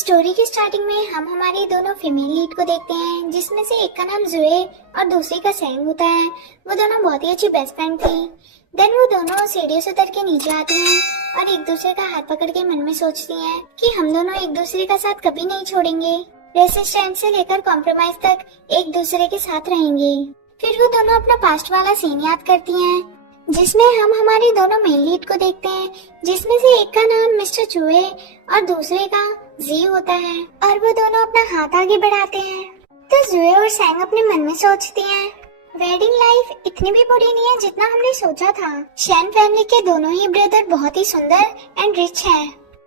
Story की starting में हम हमारी दोनों फीमेल लीड को देखते हैं, जिसमें से एक का नाम जुए और दूसरी का सेंग होता है। वो दोनों बहुत ही अच्छी बेस्ट फ्रेंड थी। देन वो दोनों सीढ़ियों से उतर के नीचे आती हैं और एक दूसरे का हाथ पकड़ के मन में सोचती हैं कि हम दोनों एक दूसरे का साथ कभी नहीं छोड़ेंगे। रेसिस्टेंस से लेकर कॉम्प्रोमाइज तक एक दूसरे के साथ रहेंगे। फिर वो दोनों अपना पास्ट वाला सीन याद करती हैं, जिसमें हम हमारे दोनों मेल लीड को देखते हैं, जिसमें से एक का नाम मिस्टर चूहे और दूसरे का जी होता है। और वो दोनों अपना हाथ आगे बढ़ाते हैं तो जुए और सैंग अपने मन में सोचती हैं, वेडिंग लाइफ इतनी भी बुरी नहीं है जितना हमने सोचा था। शैन फैमिली के दोनों ही ब्रदर बहुत ही सुंदर एंड रिच हैं।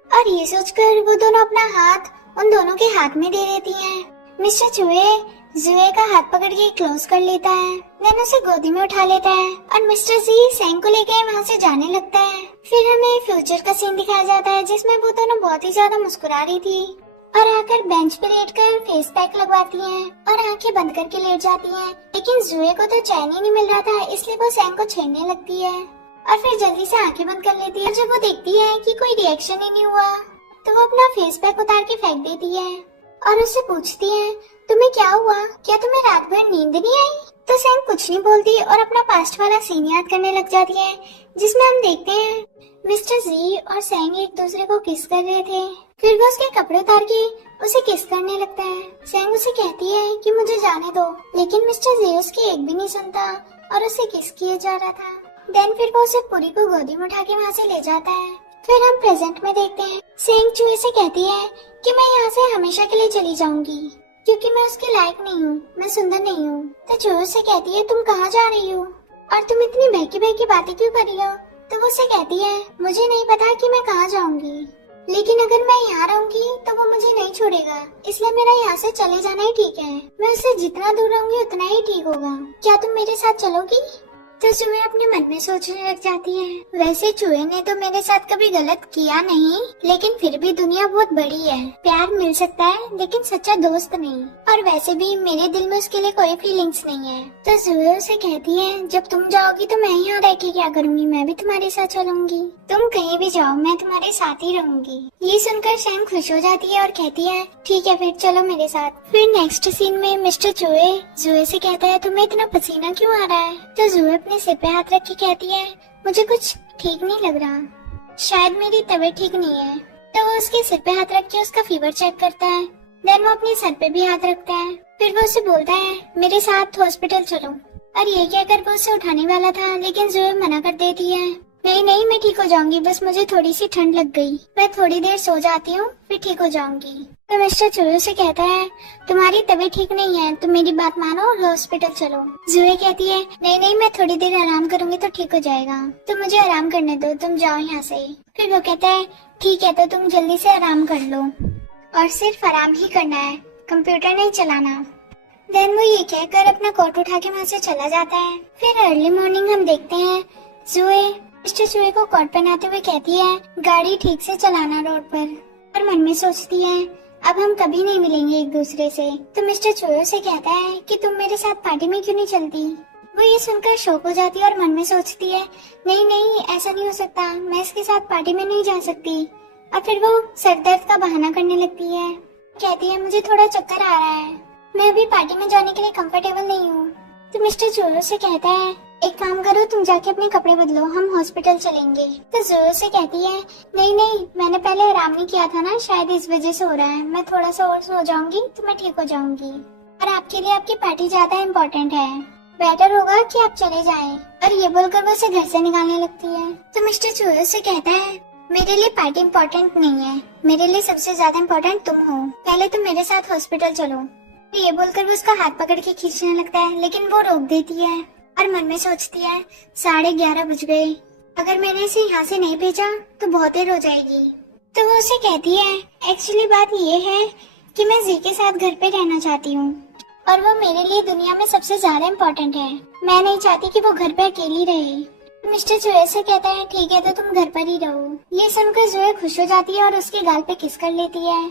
और ये सोचकर वो दोनों अपना हाथ उन दोनों के हाथ में दे देती हैं। मिस्टर चूहे जुए का हाथ पकड़ के क्लोज कर लेता है, देन उसे गोदी में उठा लेता है और मिस्टर जी सैंग को लेके वहाँ से जाने लगता है। फिर हमें फ्यूचर का सीन दिखाया जाता है, जिसमें वो दोनों बहुत ही ज्यादा मुस्कुरा रही थी और आकर बेंच पे लेटकर फेस पैक लगवाती हैं और आंखें बंद करके लेट जाती हैं। लेकिन जुए को तो चैन ही नहीं मिल रहा था, इसलिए वो सैंग को छेड़ने लगती है और फिर जल्दी से आंखें बंद कर लेती है। जब वो देखती है कि कोई रिएक्शन ही नहीं हुआ तो वो अपना फेस पैक उतार के फेंक देती है और उससे पूछती है, तुम्हें क्या हुआ? क्या तुम्हें रात भर नींद नहीं आई? तो सैंग कुछ नहीं बोलती और अपना पास्ट वाला सीन याद करने लग जाती है, जिसमें हम देखते हैं मिस्टर जी और सैंग एक दूसरे को किस कर रहे थे। फिर वो उसके कपड़े उतार के उसे किस करने लगता है। सैंग उसे कहती है कि मुझे जाने दो, लेकिन मिस्टर जी उसकी एक भी नहीं सुनता और उसे किस किए जा रहा था। देन फिर वो उसे पूरी को गोदी में उठा के वहाँ से ले जाता है। फिर हम प्रेजेंट में देखते हैं सैंग चूहे से कहती है कि मैं यहाँ से हमेशा के लिए चली जाऊंगी क्योंकि मैं उसके लायक नहीं हूँ, मैं सुंदर नहीं हूँ। तो चूहे से कहती है, तुम कहाँ जा रही हो और तुम इतनी बहकी बहकी बातें क्यों कर रही हो? तो वो उसे कहती है, मुझे नहीं पता कि मैं कहाँ जाऊंगी, लेकिन अगर मैं यहाँ रहूंगी तो वो मुझे नहीं छोड़ेगा, इसलिए मेरा यहाँ से चले जाना ही ठीक है। मैं उससे जितना दूर रहूंगी उतना ही ठीक होगा। क्या तुम मेरे साथ चलोगी? तो चूहे अपने मन में सोचने लग जाती है, वैसे चूहे ने तो मेरे साथ कभी गलत किया नहीं, लेकिन फिर भी दुनिया बहुत बड़ी है, प्यार मिल सकता है लेकिन सच्चा दोस्त नहीं। और वैसे भी मेरे दिल में उसके लिए कोई फीलिंग्स नहीं है। तो चूहे उसे कहती है, जब तुम जाओगी तो मैं यहाँ रह के क्या करूँगी? मैं भी तुम्हारे साथ चलूंगी। तुम कहीं भी जाओ मैं तुम्हारे साथ ही रहूंगी। ये सुनकर सैंग खुश हो जाती है और कहती है, ठीक है फिर चलो मेरे साथ। फिर नेक्स्ट सीन में मिस्टर चूहे जुए से कहता है, तुम्हें इतना पसीना क्यों आ रहा है? तो जुए अपने सिर पे हाथ रख के कहती है, मुझे कुछ ठीक नहीं लग रहा, शायद मेरी तबीयत ठीक नहीं है। तो वो उसके सिर पे हाथ रख के उसका फीवर चेक करता है। देन वो अपने सर पे भी हाथ रखता है। फिर वो उसे बोलता है, मेरे साथ हॉस्पिटल चलो। और ये कहकर वो उसे उठाने वाला था, लेकिन जुए मना कर देती है, नहीं नहीं मैं ठीक हो जाऊंगी, बस मुझे थोड़ी सी ठंड लग गई, मैं थोड़ी देर सो जाती हूँ फिर ठीक हो जाऊंगी। तो मिस्टर चूहे से कहता है, तुम्हारी तबीयत ठीक नहीं है, तुम मेरी बात मानो और हॉस्पिटल चलो। जुए कहती है, नहीं नहीं मैं थोड़ी देर आराम करूंगी तो ठीक हो जाएगा, तुम मुझे आराम करने दो, तुम जाओ यहाँ से। फिर वो कहता है, ठीक है तो तुम जल्दी से आराम कर लो और सिर्फ आराम ही करना है, कंप्यूटर नहीं चलाना। देन वो ये कहकर अपना कोट उठा के वहाँ से चला जाता है। फिर अर्ली मॉर्निंग हम देखते हैं जुए मिस्टर चूहे को कोट पहनाते हुए कहती है, गाड़ी ठीक से चलाना रोड पर। और मन में सोचती है, अब हम कभी नहीं मिलेंगे एक दूसरे से। तो मिस्टर चूहे से कहता है कि तुम मेरे साथ पार्टी में क्यों नहीं चलती? वो ये सुनकर शॉक हो जाती है और मन में सोचती है, नहीं नहीं ऐसा नहीं हो सकता, मैं इसके साथ पार्टी में नहीं जा सकती। और फिर वो सर दर्द का बहाना करने लगती है, कहती है, मुझे थोड़ा चक्कर आ रहा है, मैं अभी पार्टी में जाने के लिए कंफर्टेबल नहीं हूँ। तो मिस्टर चूहे से कहता है, एक काम करो तुम जाके अपने कपड़े बदलो, हम हॉस्पिटल चलेंगे। तो जुए से कहती है, नहीं नहीं मैंने पहले आराम नहीं किया था ना, शायद इस वजह से हो रहा है, मैं थोड़ा सा और सो जाऊंगी तो मैं ठीक हो जाऊंगी। और आपके लिए आपकी पार्टी ज्यादा इम्पोर्टेंट है, बेटर होगा कि आप चले जाएं। और ये बोलकर वो उसे घर से निकालने लगती है। तो मिस्टर चूहे से कहता है, मेरे लिए पार्टी इम्पोर्टेंट नहीं है, मेरे लिए सबसे ज्यादा इम्पोर्टेंट तुम हो, पहले तुम मेरे साथ हॉस्पिटल चलो। ये बोलकर वो उसका हाथ पकड़ के खींचने लगता है, लेकिन वो रोक देती है और मन में सोचती है, 11:30 बज गए, अगर मैंने इसे यहाँ से नहीं भेजा तो बहुत देर हो जाएगी। तो वो उसे कहती है, एक्चुअली बात ये है कि मैं जी के साथ घर पे रहना चाहती हूँ और वो मेरे लिए दुनिया में सबसे ज्यादा इम्पोर्टेंट है, मैं नहीं चाहती कि वो घर पे अकेली रहे। मिस्टर जुए से कहता है, ठीक है तो तुम घर पर ही रहो। ये सुनकर जुए खुश हो जाती है और उसके गाल पे किस कर लेती है।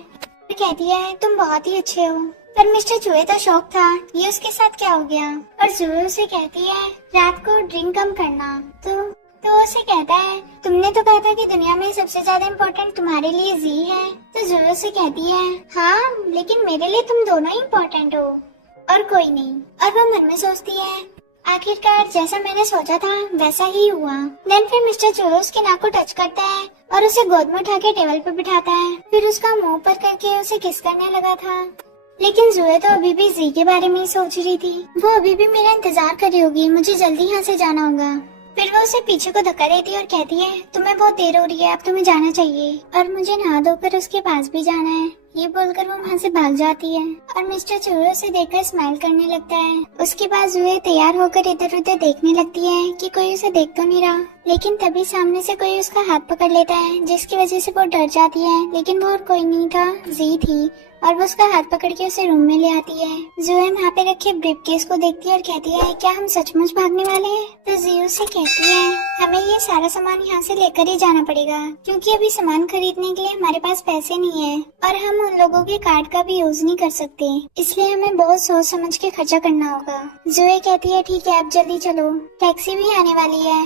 कहती है, तुम बहुत ही अच्छे हो। पर मिस्टर चूहे तो शौक था, ये उसके साथ क्या हो गया? और जुए उसे कहती है, रात को ड्रिंक कम करना। तो तो वो उसे कहता है तुमने तो कहा था कि दुनिया में सबसे ज्यादा इम्पोर्टेंट तुम्हारे लिए जी है। तो जोए उसे कहती है हाँ, लेकिन मेरे लिए तुम दोनों ही इम्पोर्टेंट हो और कोई नहीं। और वो मन में सोचती है आखिरकार जैसा मैंने सोचा था वैसा ही हुआ। देन फिर मिस्टर जोए उसके नाक को टच करता है और उसे गोद में उठा के टेबल पर बिठाता है। फिर उसका मुंह पर करके उसे किस करने लगा था। लेकिन जोए तो अभी भी जी के बारे में ही सोच रही थी। वो अभी भी मेरा इंतजार कर रही होगी, मुझे जल्दी यहाँ से जाना होगा। फिर वो उसे पीछे को धक्का देती है और कहती है तुम्हें बहुत देर हो रही है, अब तुम्हें जाना चाहिए और मुझे नहा धोकर उसके पास भी जाना है। ये बोलकर वो वहाँ से भाग जाती है और मिस्टर जोए उसे देखकर स्माइल करने लगता है। उसके बाद जोए तैयार होकर इधर उधर देखने लगती है कि कोई उसे देख तो नहीं रहा। लेकिन तभी सामने से कोई उसका हाथ पकड़ लेता है, जिसकी वजह से वो डर जाती है। लेकिन वो और कोई नहीं था, जी थी। और वो उसका हाथ पकड़ के उसे रूम में ले आती है। जोए वहाँ पे रखे ब्रीफकेस को देखती है और कहती है क्या हम सचमुच भागने वाले हैं? तो जी उससे कहती है हमें ये सारा सामान यहाँ से लेकर ही जाना पड़ेगा, क्योंकि अभी सामान खरीदने के लिए हमारे पास पैसे नहीं है और हम उन लोगों के कार्ड का भी यूज नहीं कर सकते, इसलिए हमें बहुत सोच समझ के खर्चा करना होगा। जोए कहती है ठीक है, अब जल्दी चलो, टैक्सी भी आने वाली है।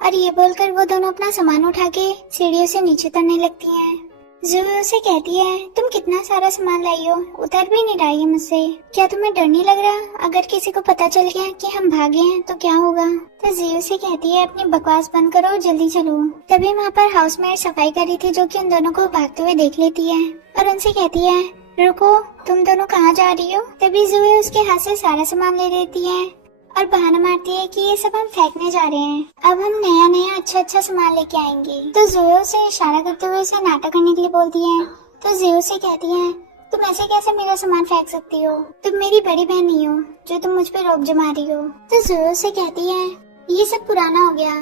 और ये बोलकर वो दोनों अपना सामान उठा के सीढ़ियों से नीचे उतरने लगती हैं। जोए उसे कहती है तुम कितना सारा सामान लाई हो, उतर भी नहीं रही है मुझसे, क्या तुम्हें डर नहीं लग रहा? अगर किसी को पता चल गया कि हम भागे हैं तो क्या होगा? तो जी उसे कहती है अपनी बकवास बंद करो, जल्दी चलो। तभी वहाँ पर हाउसमेट सफाई कर रही थी, जो कि उन दोनों को भागते हुए देख लेती है और उनसे कहती है रुको, तुम दोनों कहाँ जा रही हो? तभी जोए उसके हाथ से सारा सामान ले लेती है और बहाना मारती है कि ये सब हम फेंकने जा रहे हैं, अब हम नया नया अच्छा सामान लेके आएंगे। तो जोए उसे इशारा करते हुए उसे नाटक करने के लिए बोलती है। तो जोए उसे कहती है तुम ऐसे कैसे मेरा सामान फेंक सकती हो? तुम मेरी बड़ी बहन नहीं हो जो तुम मुझ पे रोब जमा रही हो। तो जोए उसे कहती है ये सब पुराना हो गया,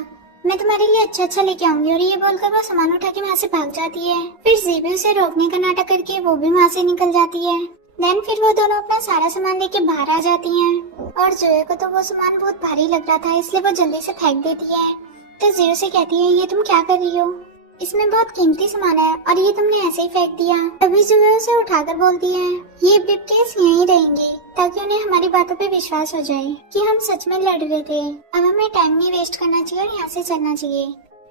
मैं तुम्हारे लिए अच्छा लेके आऊंगी। और ये बोलकर वो सामान उठा के वहाँ से भाग जाती है। फिर जी भी उसे रोकने का नाटक करके वो भी वहाँ से निकल जाती है। देन फिर वो दोनों अपना सारा सामान लेके बाहर आ जाती हैं और जोए को तो वो सामान बहुत भारी लग रहा था, इसलिए वो जल्दी से फेंक देती है। तो जोए से कहती है ये तुम क्या कर रही हो? इसमें बहुत कीमती सामान है और ये तुमने ऐसे ही फेंक दिया। तभी जोए उसे उठाकर बोलती है ये ब्रीफकेस यहीं रहेंगी ताकि उन्हें हमारी बातों पे विश्वास हो जाए कि हम सच में लड़ रहे थे। अब हमें टाइम नहीं वेस्ट करना चाहिए और यहाँ से चलना चाहिए।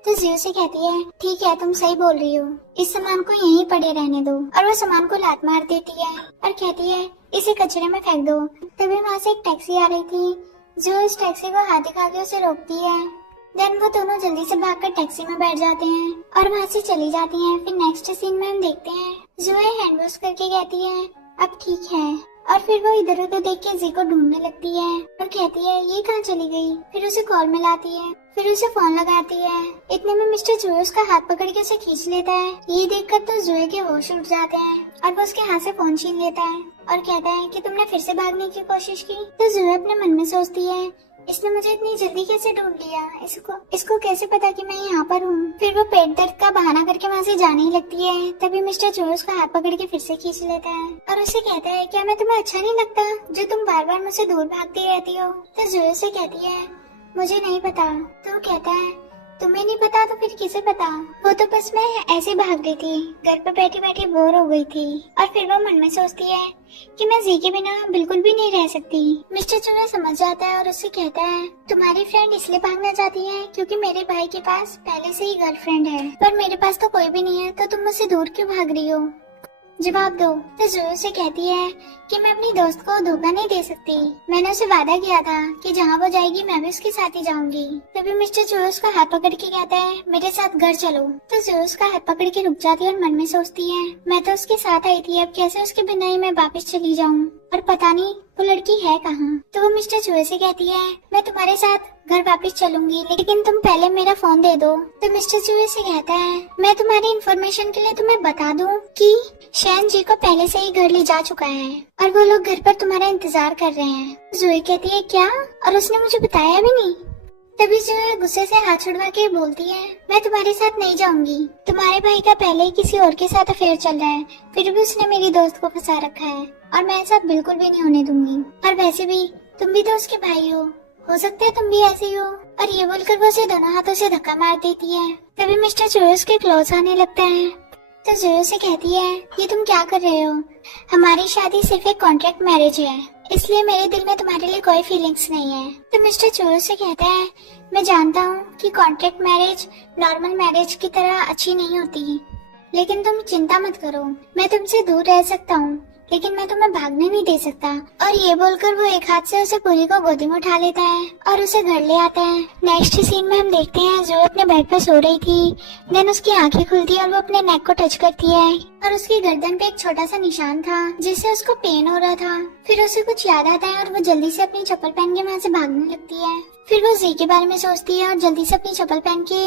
तो जियो से कहती है ठीक है, तुम सही बोल रही हो, इस सामान को यहीं पड़े रहने दो। और वो सामान को लात मार देती है और कहती है इसे कचरे में फेंक दो। तभी वहाँ से एक टैक्सी आ रही थी जो इस टैक्सी को हाथ दिखा के उसे रोकती है। देन वो दोनों जल्दी से भागकर टैक्सी में बैठ जाते हैं और वहाँ से चली जाती हैं। फिर नेक्स्ट सीन में हम देखते हैं जोए हैंड वॉश करके कहती है अब ठीक है। और फिर वो इधर उधर देख के जी को ढूंढने लगती है और कहती है ये कहाँ चली गई। फिर उसे कॉल मिलाती है, फिर उसे फोन लगाती है। इतने में मिस्टर जोए उसका हाथ पकड़ के उसे खींच लेता है। ये देखकर तो जोए के होश उड़ जाते हैं और वो उसके हाथ से फोन छीन लेता है और कहता है कि तुमने फिर से भागने की कोशिश की। तो जोए अपने मन में सोचती है इसने मुझे इतनी जल्दी कैसे ढूंढ लिया, इसको कैसे पता कि मैं यहाँ पर हूँ। फिर वो पेट दर्द का बहाना करके वहाँ से जाने ही लगती है। तभी मिस्टर जोए उसका हाथ पकड़ के फिर से खींच लेता है और उसे कहता है क्या मैं तुम्हें अच्छा नहीं लगता जो तुम बार बार मुझसे दूर भागती रहती हो। तो जोए से कहती है मुझे नहीं पता। तो कहता है तुम्हें नहीं पता तो फिर किसे पता, वो तो बस मैं ऐसे भाग रही थी, घर पे बैठी बैठी बोर हो गई थी। और फिर वो मन में सोचती है कि मैं जी के बिना बिल्कुल भी नहीं रह सकती। मिस्टर जोए समझ जाता है और उससे कहता है तुम्हारी फ्रेंड इसलिए भागना चाहती है क्योंकि मेरे भाई के पास पहले से ही गर्लफ्रेंड है, पर मेरे पास तो कोई भी नहीं है, तो तुम मुझसे दूर क्यों भाग रही हो, जवाब दो। तो जोए से कहती है कि मैं अपनी दोस्त को धोखा नहीं दे सकती, मैंने उसे वादा किया था कि जहाँ वो जाएगी मैं भी उसके साथ ही जाऊंगी। तभी मिस्टर जोए उसका हाथ पकड़ के कहता है मेरे साथ घर चलो। तो जोए उसका हाथ पकड़ के रुक जाती है और मन में सोचती है मैं तो उसके साथ आई थी, अब कैसे उसके बिना ही मैं वापस चली जाऊँ, और पता नहीं वो लड़की है कहाँ। तो वो मिस्टर जोए से कहती है मैं तुम्हारे साथ घर वापस चलूंगी, लेकिन तुम पहले मेरा फोन दे दो। तो मिस्टर जोए से कहता है मैं तुम्हारी इन्फॉर्मेशन के लिए तुम्हें बता दूं कि शैन जी को पहले से ही घर ले जा चुका है और वो लोग घर पर तुम्हारा इंतजार कर रहे हैं। जोए कहती है क्या, और उसने मुझे बताया भी नहीं। तभी जोए गुस्से से हाथ छुड़वा के बोलती है मैं तुम्हारे साथ नहीं जाऊंगी, तुम्हारे भाई का पहले ही किसी और के साथ अफेयर चल रहा है, फिर भी उसने मेरी दोस्त को फंसा रखा है और मैं ऐसा बिल्कुल भी नहीं होने दूंगी। और वैसे भी तुम भी तो उसके भाई हो सकता है तुम भी ऐसे ही हो। और ये बोलकर वो उसे दोनों हाथों से धक्का मार देती है। तभी मिस्टर जोए उसके क्लोज आने लगता है तो जुए से कहती है, ये तुम क्या कर रहे हो? हमारी शादी सिर्फ एक कॉन्ट्रैक्ट मैरिज है, इसलिए मेरे दिल में तुम्हारे लिए कोई फीलिंग्स नहीं है। तो मिस्टर चुओ से कहता है, मैं जानता हूँ कि कॉन्ट्रैक्ट मैरिज नॉर्मल मैरिज की तरह अच्छी नहीं होती, लेकिन तुम चिंता मत करो, मैं तुमसे दूर रह सकता हूँ, लेकिन मैं तुम्हें भागने नहीं दे सकता। और ये बोलकर वो एक हाथ से उसे पूरी को गोदी में उठा लेता है और उसे घर ले आता है। नेक्स्ट सीन में हम देखते हैं जो अपने बेड पर सो रही थी, देन उसकी आंखें खुलती है और वो अपने नेक को टच करती है और उसकी गर्दन पे एक छोटा सा निशान था जिससे उसको पेन हो रहा था। फिर उसे कुछ याद आता है और वो जल्दी से अपनी चप्पल पहन के वहाँ से भागने लगती है। फिर वो जी के बारे में सोचती है और जल्दी से अपनी चप्पल पहन के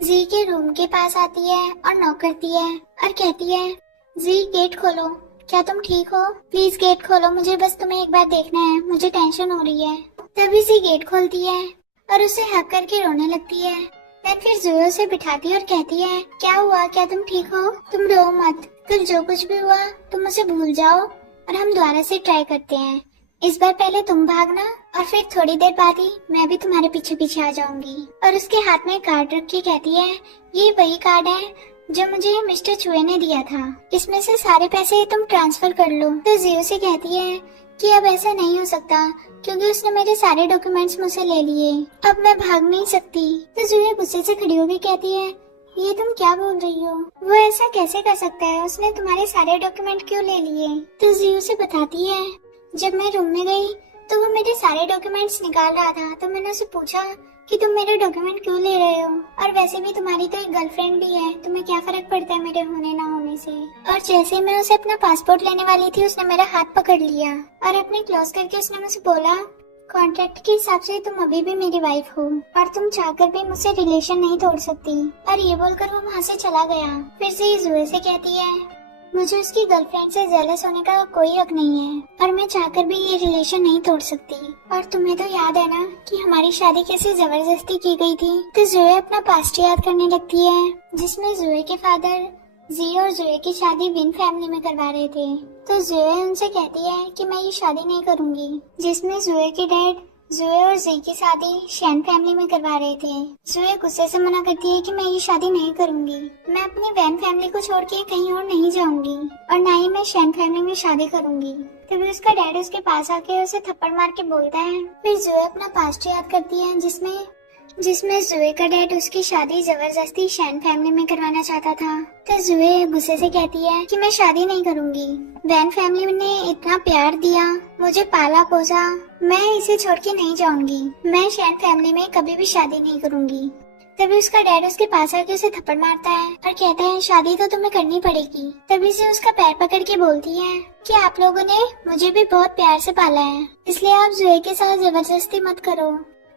जी के रूम के पास आती है और नॉक करती है और कहती है, जी गेट खोलो, क्या तुम ठीक हो? प्लीज गेट खोलो, मुझे बस तुम्हें एक बार देखना है, मुझे टेंशन हो रही है। तभी जी गेट खोलती है और उसे हक करके रोने लगती है। देन फिर जुए उसे बिठाती है और कहती है, क्या हुआ, क्या तुम ठीक हो? तुम रो मत, कल जो कुछ भी हुआ तुम उसे भूल जाओ और हम दोबारा से ट्राई करते हैं। इस बार पहले तुम भागना और फिर थोड़ी देर बाद ही मैं भी तुम्हारे पीछे पीछे आ जाऊंगी। और उसके हाथ में कार्ड रख के कहती है, ये वही कार्ड है जो मुझे मिस्टर चुए ने दिया था, इसमें से सारे पैसे तुम ट्रांसफर कर लो। तो जियो से कहती है कि अब ऐसा नहीं हो सकता क्योंकि उसने मेरे सारे डॉक्यूमेंट्स मुझसे ले लिए, अब मैं भाग नहीं सकती। तो जियो गुस्से से खड़ी होकर कहती है, ये तुम क्या बोल रही हो? वो ऐसा कैसे कर सकता है? उसने तुम्हारे सारे डॉक्यूमेंट क्यों ले लिए? तो जियो से बताती है, जब मैं रूम में गई तो वो मेरे सारे डॉक्यूमेंट्स निकाल रहा था, तो मैंने उसे पूछा कि तुम मेरे डॉक्यूमेंट क्यों ले रहे हो? और वैसे भी तुम्हारी तो एक गर्लफ्रेंड भी है, तुम्हें क्या फर्क पड़ता है मेरे होने ना होने से? और जैसे मैं उसे अपना पासपोर्ट लेने वाली थी उसने मेरा हाथ पकड़ लिया और अपने क्लोज करके उसने मुझसे बोला, कॉन्ट्रैक्ट के हिसाब से तुम अभी भी मेरी वाइफ हो और तुम चाहकर भी मुझसे रिलेशन नहीं तोड़ सकती। और ये बोलकर वो वहाँ से चला गया। फिर से जुए से कहती है, मुझे उसकी गर्लफ्रेंड से जेलस होने का कोई हक नहीं है और मैं चाहकर भी ये रिलेशन नहीं तोड़ सकती। और तुम्हें तो याद है ना कि हमारी शादी कैसे जबरदस्ती की गई थी? तो जुए अपना पास्ट याद करने लगती है जिसमें जुए के फादर जी और जुए की शादी विन फैमिली में करवा रहे थे। तो जुए उनसे कहती है कि मैं ये शादी नहीं करूंगी, जिसमें जुए के डैड जुए और जी की शादी शैन फैमिली में करवा रहे थे। जुए गुस्से से मना करती है कि मैं ये शादी नहीं करूंगी, मैं अपनी वैन फैमिली को छोड़ के कहीं और नहीं जाऊंगी और ना ही मैं शैन फैमिली में शादी करूंगी। तभी उसका डैड उसके पास आके उसे थप्पड़ मार के बोलता है। फिर जुए अपना पास्ट याद करती है जिसमें जुए का डैड उसकी शादी जबरदस्ती शैन फैमिली में करवाना चाहता था। तो जुए गुस्से से कहती है कि मैं शादी नहीं करूंगी, वैन फैमिली ने इतना प्यार दिया, मुझे पाला पोसा, मैं इसे छोड़ के नहीं जाऊंगी, मैं शैन फैमिली में कभी भी शादी नहीं करूंगी। तभी उसका डैड उसके पास आके उसे थप्पड़ मारता है और कहता है, शादी तो तुम्हें करनी पड़ेगी। तभी से उसका पैर पकड़ के बोलती है कि आप लोगों ने मुझे भी बहुत प्यार से पाला है, इसलिए आप जुए के साथ जबरदस्ती मत करो,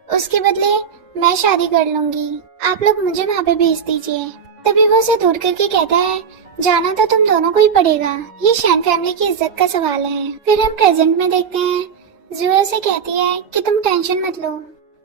उसके बदले मैं शादी कर लूंगी, आप लोग मुझे वहाँ पे भेज दीजिए। तभी वो उसे दूर करके कहता है, जाना तो तुम दोनों को ही पड़ेगा, ये शैन फैमिली की इज्जत का सवाल है। फिर हम प्रेजेंट में देखते हैं जुए से कहती है कि तुम टेंशन मत लो,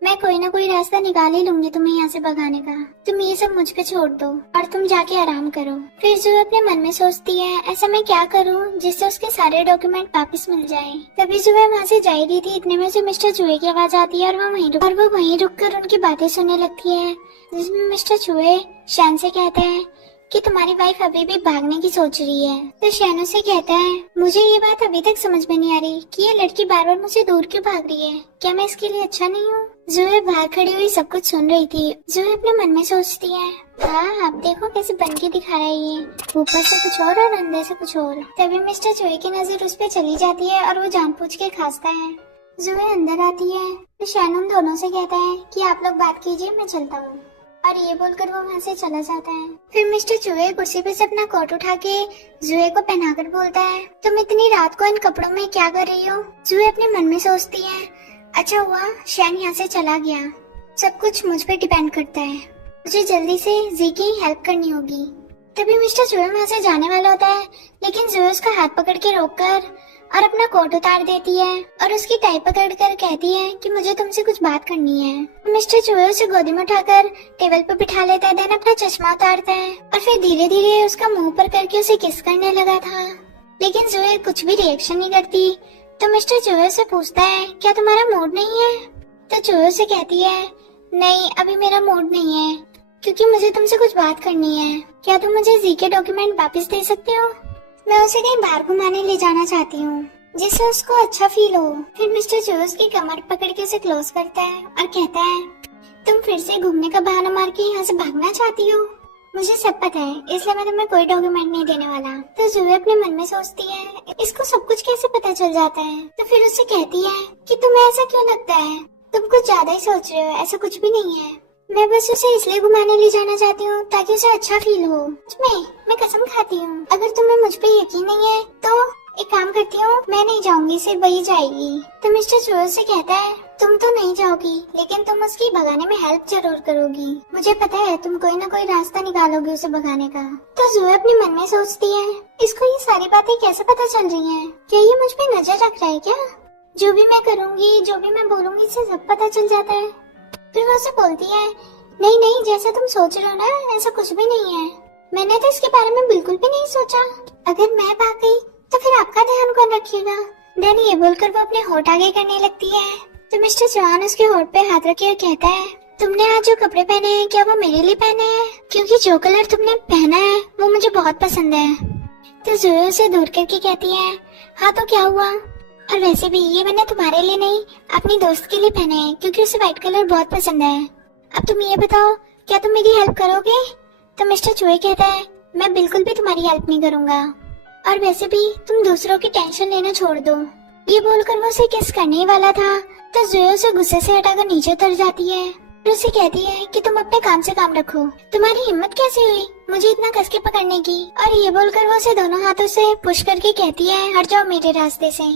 मैं कोई ना कोई रास्ता निकाल ही लूंगी तुम्हें यहाँ से भगाने का, तुम ये सब मुझ पे छोड़ दो और तुम जाके आराम करो। फिर जुए अपने मन में सोचती है, ऐसा मैं क्या करूँ जिससे उसके सारे डॉक्यूमेंट वापस मिल जाए। तभी जुए वहाँ से जा रही थी, इतने में से मिस्टर चुए की आवाज आती है और वो वहीं रुक कर उनकी बातें सुनने लगती है, जिसमें मिस्टर चुए शैन से कहता है कि तुम्हारी वाइफ अभी भी भागने की सोच रही है। तो शैन उसे कहता है, मुझे ये बात अभी तक समझ में नहीं आ रही कि ये लड़की बार बार मुझसे दूर क्यों भाग रही है, क्या मैं इसके लिए अच्छा नहीं हूँ? जुए बाहर खड़ी हुई सब कुछ सुन रही थी। जुए अपने मन में सोचती है, हाँ आप देखो कैसे बन के दिखा रहा है ये, ऊपर से कुछ और अंदर से कुछ और। तभी मिस्टर चुए की नजर उस पर चली जाती है और वो जानबूझ के खांसता है। जुए अंदर आती है तो शैन उन दोनों से कहता है कि आप लोग बात कीजिए, मैं चलता हूँ, और ये बोलकर वो वहाँ से चला जाता है। फिर मिस्टर चुए कुर्सी पे से अपना कोट उठा के जुए को पहनाकर बोलता है, तुम इतनी रात को इन कपड़ों में क्या कर रही हो? जुए अपने मन में सोचती है, अच्छा हुआ शैन यहाँ से चला गया, सब कुछ मुझ पे डिपेंड करता है, मुझे जल्दी से जी की हेल्प करनी होगी। तभी मिस्टर जुए वहाँ से जाने वाला होता है, लेकिन जुए उसका हाथ पकड़ के रोककर और अपना कोट उतार देती है और उसकी टाई पकड़ कर कहती है कि मुझे तुमसे कुछ बात करनी है। मिस्टर चुए उसे गोदी में उठाकर टेबल पर बिठा लेता है, देन अपना चश्मा उतारता है और फिर धीरे धीरे उसका मुंह पर करके उसे किस करने लगा था, लेकिन जुए कुछ भी रिएक्शन नहीं करती। तो मिस्टर चुए से पूछता है, क्या तुम्हारा मूड नहीं है? तो चुए से कहती है, नहीं अभी मेरा मूड नहीं है, क्योंकि मुझे तुमसे कुछ बात करनी है। क्या तुम मुझे जी के डॉक्यूमेंट वापस दे सकते हो? मैं उसे कहीं बाहर घुमाने ले जाना चाहती हूँ जिससे उसको अच्छा फील हो। फिर मिस्टर जो उसकी कमर पकड़ के उसे क्लोज करता है और कहता है, तुम फिर से घूमने का बहाना मार के यहाँ से भागना चाहती हो। मुझे सब पता है, इसलिए मैं तुम्हें कोई डॉक्यूमेंट नहीं देने वाला। तो जूही अपने मन में सोचती है, इसको सब कुछ कैसे पता चल जाता है। तो फिर उससे कहती है कि तुम्हें ऐसा क्यों लगता है, तुम कुछ ज्यादा ही सोच रहे हो, ऐसा कुछ भी नहीं है। मैं बस उसे इसलिए घुमाने ले जाना चाहती हूँ ताकि उसे अच्छा फील हो। मैं कसम खाती हूँ, अगर तुम्हें मुझ पे यकीन नहीं है तो एक काम करती हूँ, मैं नहीं जाऊंगी, सिर्फ वही जाएगी। तो मिस्टर चोर से कहता है, तुम तो नहीं जाओगी लेकिन तुम उसकी भगाने में हेल्प जरूर करोगी। मुझे पता है तुम कोई ना कोई रास्ता निकालोगे उसे भगाने का। तो जूही अपने मन में सोचती है, इसको ये सारी बातें कैसे पता चल रही हैं? क्या ये मुझ पे नजर रख रहा है क्या? जो भी मैं करूँगी, जो भी मैं बोलूँगी, इसे सब पता चल जाता है। फिर वो उसे बोलती है, नहीं नहीं, जैसा तुम सोच रहे हो ना, ऐसा कुछ भी नहीं है। मैंने तो इसके बारे में बिल्कुल भी नहीं सोचा। अगर मैं भाग गई तो फिर आपका ध्यान कौन रखेगा? देन ये बोलकर वो अपने होठ आगे करने लगती है। तो मिस्टर चौहान उसके होठ पे हाथ रखे और कहता है, तुमने आज जो कपड़े पहने हैं क्या वो मेरे लिए पहने हैं? क्योंकि जो कलर तुमने पहना है वो मुझे बहुत पसंद है। तो जूही उसे दूर करके कहती है, हाँ तो क्या हुआ? और वैसे भी ये मैंने तुम्हारे लिए नहीं, अपनी दोस्त के लिए पहने हैं क्योंकि उसे व्हाइट कलर बहुत पसंद है। अब तुम ये बताओ, क्या तुम मेरी हेल्प करोगे? तो मिस्टर चूहे कहता है, मैं बिल्कुल भी तुम्हारी हेल्प नहीं करूँगा, और वैसे भी तुम दूसरों की टेंशन लेना छोड़ दो। ये बोलकर वो उसे किस करने ही वाला था तो जूही उसे गुस्से से हटाकर नीचे उतर जाती है और उसे कहती है कि तुम अपने काम से काम रखो। तुम्हारी हिम्मत कैसे हुई मुझे इतना कस के पकड़ने की? और ये बोलकर वो उसे दोनों हाथों से पुश करके कहती है, हट जाओ मेरे रास्ते से।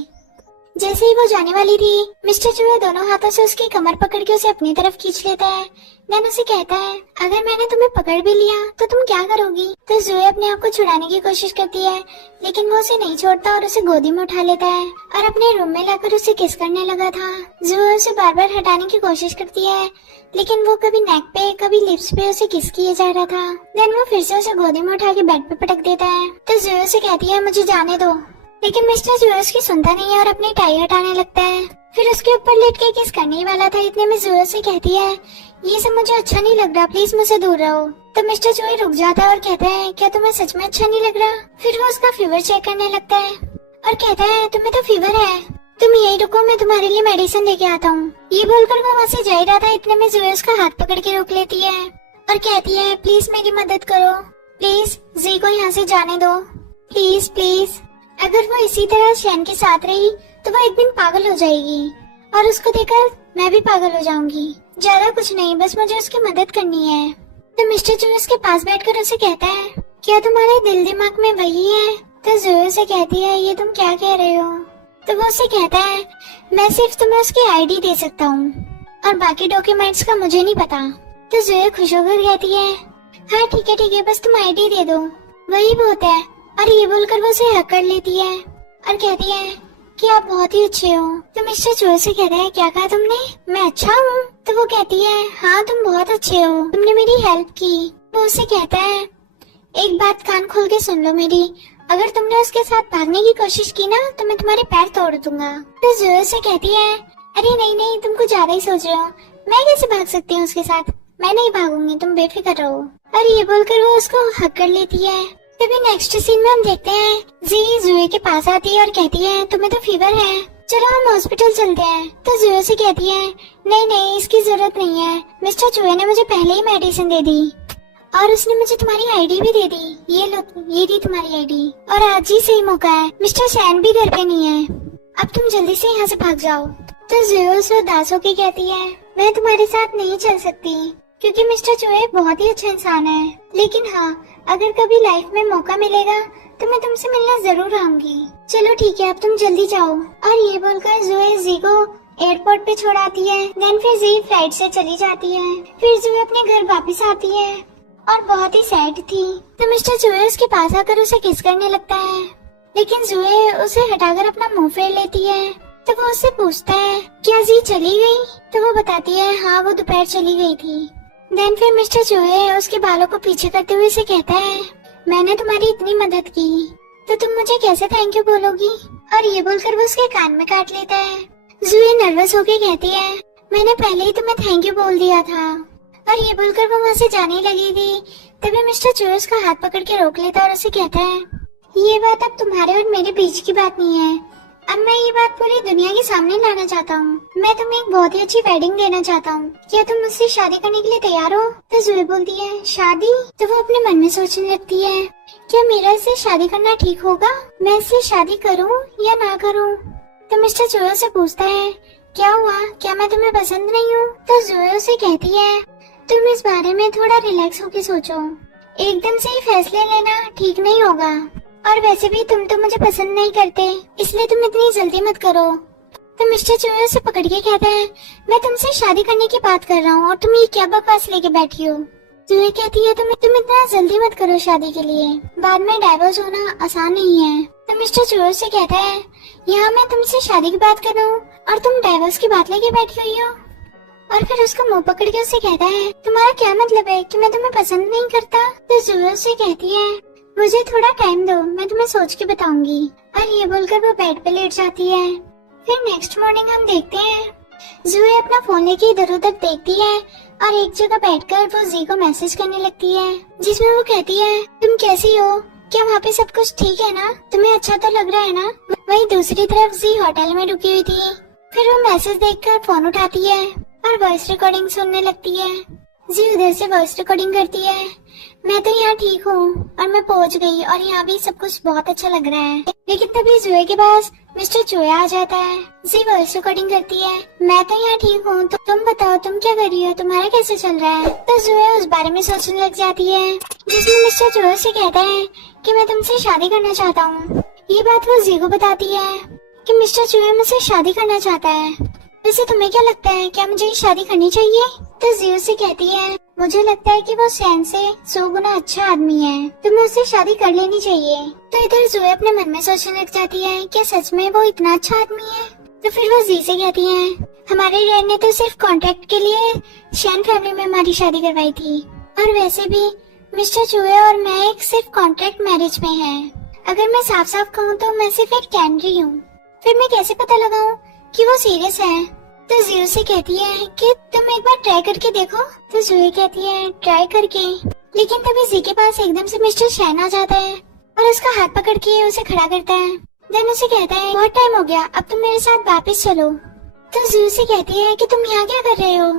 जैसे ही वो जाने वाली थी, मिस्टर चूहे दोनों हाथों से उसकी कमर पकड़ के उसे अपनी तरफ खींच लेता है। देन उसे कहता है, अगर मैंने तुम्हें पकड़ भी लिया तो तुम क्या करोगी? तो जूही अपने आप को छुड़ाने की कोशिश करती है लेकिन वो उसे नहीं छोड़ता और उसे गोदी में उठा लेता है और अपने रूम में लाकर उसे किस करने लगा था। जूही उसे बार बार हटाने की कोशिश करती है लेकिन वो कभी नेक पे कभी लिप्स पे उसे किस किए जा रहा था। देन वो फिर से उसे गोदी में उठा के बेड पे पटक देता है। तो जूही उसे कहती है, मुझे जाने दो, लेकिन मिस्टर जूही उसकी सुनता नहीं है और अपनी टाई हटाने लगता है। फिर उसके ऊपर लेट के किस करने ही वाला था, इतने में जूही से कहती है, ये सब मुझे अच्छा नहीं लग रहा, प्लीज मुझसे दूर रहो। तो मिस्टर जूही रुक जाता है और कहता है, क्या तुम्हें सच में अच्छा नहीं लग रहा? फिर वो उसका फीवर चेक करने लगता है और कहता है, तुम्हें तो फीवर है, तुम यही रुको, मैं तुम्हारे लिए मेडिसिन लेके आता हूँ। ये बोलकर वो वहाँ से जा ही रहा था, इतने में जूही उसका हाथ पकड़ के रोक लेती है और कहती है, प्लीज मेरी मदद करो, प्लीज जी को यहाँ से जाने दो, प्लीज प्लीज। अगर वो इसी तरह शैन के साथ रही तो वो एक दिन पागल हो जाएगी और उसको देखकर मैं भी पागल हो जाऊंगी। ज्यादा कुछ नहीं, बस मुझे उसकी मदद करनी है। तो मिस्टर जूही उसके पास बैठकर उसे कहता है, क्या तुम्हारे दिल दिमाग में वही है? तो जूही उसे कहती है, ये तुम क्या कह रहे हो? तो वो उसे कहता है, मैं सिर्फ तुम्हें उसकी आईडी दे सकता हूँ और बाकी डॉक्यूमेंट्स का मुझे नहीं पता। तो जूही खुश होकर कहती है, हाँ ठीक है, बस तुम आईडी दे दो, वही बहुत है। और ये बोलकर वो उसे हक कर लेती है और कहती है कि आप बहुत ही अच्छे हो। तो मिस्टर चूहे से कहता है, क्या कहा तुमने? मैं अच्छा हूँ? तो वो कहती है, हाँ तुम बहुत अच्छे हो, तुमने मेरी हेल्प की। वो उसे कहता है, एक बात कान खोल के सुन लो मेरी, अगर तुमने उसके साथ भागने की कोशिश की ना तो मैं तुम्हारे पैर तोड़ दूंगा। तो जूही से कहती है, अरे नहीं, तुम कुछ ज्यादा ही सोच रहे हो, मैं कैसे भाग सकती हूँ उसके साथ? मैं नहीं भागूंगी, तुम बेफिक्र रहो। और ये बोलकर वो उसको हक कर लेती है। तभी नेक्स्ट सीन में हम देखते हैं, जी जूही के पास आती है और कहती है, तुम्हें तो फीवर है, चलो हम हॉस्पिटल चलते हैं। तो जूही से कहती है, नहीं इसकी जरूरत नहीं है, मिस्टर चूहे ने मुझे पहले ही मेडिसिन दे दी और उसने मुझे तुम्हारी आईडी भी दे दी, ये लो, ये दी तुम्हारी आईडी, और आज ही सही मौका है, मिस्टर शैन भी घर पे नहीं है, अब तुम जल्दी से यहाँ से भाग जाओ। तो जूही उसे उदास होकर कहती है, मैं तुम्हारे साथ नहीं चल सकती क्योंकि मिस्टर चूहे बहुत ही अच्छा इंसान है, लेकिन हाँ अगर कभी लाइफ में मौका मिलेगा तो मैं तुमसे मिलना जरूर आऊंगी। चलो ठीक है, अब तुम जल्दी जाओ। और ये बोलकर जूही जी को एयरपोर्ट पे छोड़ाती है। देन फिर जी फ्लाइट से चली जाती है। फिर जूही अपने घर वापस आती है और बहुत ही सैड थी। तो मिस्टर चूहे उसके पास आकर उसे किस करने लगता है, लेकिन जूही उसे हटाकर अपना मुंह फेर लेती है। तो वो उससे पूछता है, क्या जी चली गई? तो वो बताती है, हाँ वो दोपहर चली गई थी। देन फिर मिस्टर चूहे उसके बालों को पीछे करते हुए से कहता है, मैंने तुम्हारी इतनी मदद की तो तुम मुझे कैसे थैंक यू बोलोगी? और ये बोलकर वो उसके कान में काट लेता है। जूही नर्वस होके कहती है, मैंने पहले ही तुम्हें थैंक यू बोल दिया था, और ये बोलकर वो वहाँ से जाने लगी थी, तभी मिस्टर चूहे उसका हाथ पकड़ के रोक लेता है और उसे कहता है, ये बात अब तुम्हारे और मेरे बीच की बात नहीं है। अब मैं ये बात पूरी दुनिया के सामने लाना चाहता हूँ। मैं तुम्हें एक बहुत ही अच्छी वेडिंग देना चाहता हूँ। क्या तुम मुझसे शादी करने के लिए तैयार हो? तो जूही बोलती है, शादी? तो वो अपने मन में सोचने लगती है, क्या मेरा इससे शादी करना ठीक होगा? मैं इससे शादी करूँ या ना करूँ? तो मिस्टर चूहे से पूछता है, क्या हुआ, क्या मैं तुम्हें पसंद नहीं हूँ? तो जूही उसे कहती है, तुम इस बारे में थोड़ा रिलैक्स होके सोचो। एकदम से ही फैसले लेना ठीक नहीं होगा, और वैसे भी तुम तो मुझे पसंद नहीं करते, इसलिए तुम इतनी जल्दी मत करो। तो मिस्टर चूहे उसे पकड़ के कहता है, मैं तुमसे शादी करने की बात कर रहा हूँ और तुम ये क्या बकवास लेके बैठी हो? चूहे कहती है, तुम इतना जल्दी मत करो शादी के लिए, बाद में डाइवोर्स होना आसान नहीं है। तो मिस्टर चूहे से कहता है, यहाँ मैं तुमसे शादी की बात कर रहा हूँ और तुम डाइवोर्स की बात लेके बैठी हुई हो। और फिर उसका मुंह पकड़ के उसे कहता है, तुम्हारा क्या मतलब है कि मैं तुम्हें पसंद नहीं करता? तो जूही उसे कहती है, मुझे थोड़ा टाइम दो, मैं तुम्हें सोच के बताऊंगी। और ये बोलकर वो बेड पे लेट जाती है। फिर नेक्स्ट मॉर्निंग हम देखते हैं जूही अपना फोन लेके इधर उधर देखती है और एक जगह बैठकर वो जी को मैसेज करने लगती है, जिसमें वो कहती है, तुम कैसी हो? क्या वहाँ पे सब कुछ ठीक है ना? तुम्हें अच्छा तो लग रहा है ना? वहीं दूसरी तरफ जी होटल में रुकी हुई थी। फिर वो मैसेज देखकर फोन उठाती है और वॉइस रिकॉर्डिंग सुनने लगती है। जी उधर से वॉइस रिकॉर्डिंग करती है, मैं तो यहाँ ठीक हूँ और मैं पहुँच गई और यहाँ भी सब कुछ बहुत अच्छा लग रहा है। लेकिन तभी जूही के पास मिस्टर चूहे आ जाता है। जी वॉइस रिकॉर्डिंग करती है, मैं तो यहाँ ठीक हूँ, तो तुम बताओ तुम क्या कर रही हो, तुम्हारा कैसे चल रहा है? तो जूही उस बारे में सोचने लग जाती है, जिसमें मिस्टर चूहे से कहता है कि मैं तुमसे शादी करना चाहता हूँ। ये बात वो जी को बताती है कि मिस्टर चूहे मुझसे शादी करना चाहता है। वैसे तुम्हें क्या लगता है, क्या मुझे शादी करनी चाहिए? तो जी से कहती है, मुझे लगता है कि वो सैन से 100 गुना अच्छा आदमी है, तुम्हें उससे शादी कर लेनी चाहिए। तो इधर जूही अपने मन में सोचने लग जाती है, क्या सच में वो इतना अच्छा आदमी है? तो फिर वो जी से कहती है, हमारे डैड ने तो सिर्फ कॉन्ट्रैक्ट के लिए सैन फैमिली में हमारी शादी करवाई थी, और वैसे भी मिस्टर चूहे और मैं एक सिर्फ कॉन्ट्रैक्ट मैरिज में है। अगर मैं साफ साफ कहूँ तो मैं सिर्फ एक कैंडी हूँ। फिर मैं कैसे पता लगाऊं कि वो सीरियस है? तो जूही से कहती है कि तुम एक बार ट्राई करके देखो। तो जूही कहती है, ट्राई करके? लेकिन तभी जी के पास एकदम से मिस्टर शैन आ जाता है और उसका हाथ पकड़ के उसे खड़ा करता है। देन उसे कहता है, बहुत टाइम हो गया, अब तुम मेरे साथ वापस चलो। तो जूही से कहती है कि तुम यहाँ क्या कर रहे हो,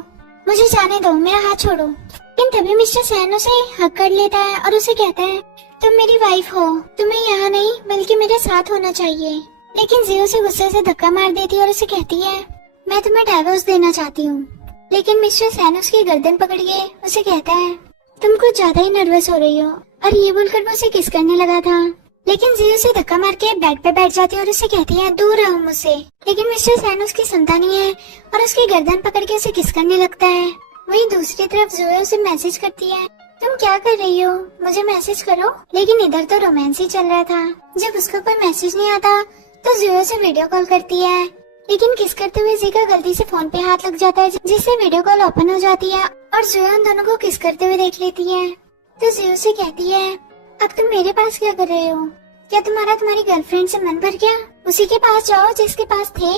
मुझे जाने दो, मेरा हाथ छोड़ो। लेकिन तभी मिस्टर शैन उसे हक कर लेता है और उसे कहता है, तुम मेरी वाइफ हो, तुम्हें यहाँ नहीं बल्कि मेरे साथ होना चाहिए। लेकिन जी उसे गुस्से से धक्का मार देती है और उसे कहती है, मैं तुम्हें डाइवोर्स देना चाहती हूँ। लेकिन मिस्टर सैन उसकी गर्दन पकड़ के उसे कहता है, तुम कुछ ज्यादा ही नर्वस हो रही हो। और ये बोलकर वो उसे किस करने लगा था, लेकिन जी उसे धक्का मार के बेड पे बैठ जाती है और उसे कहती है, दूर रहो मुझसे। लेकिन मिस्टर सैन उसकी सुनता नहीं है और उसकी गर्दन पकड़ के उसे किस करने लगता है। वहीं दूसरी तरफ जूही उसे मैसेज करती है, तुम क्या कर रही हो, मुझे मैसेज करो। लेकिन इधर तो रोमांस ही चल रहा था। जब उसका कोई मैसेज नहीं आता तो जूही से वीडियो कॉल करती है, लेकिन किस करते हुए जी का गलती से फोन पे हाथ लग जाता है, जिससे वीडियो कॉल ओपन हो जाती है और जूही उन दोनों को किस करते हुए देख लेती है। तो जूही से कहती है, अब तुम मेरे पास क्या कर रहे हो? क्या तुम्हारी गर्लफ्रेंड से मन भर गया? उसी के पास जाओ जिसके पास थे।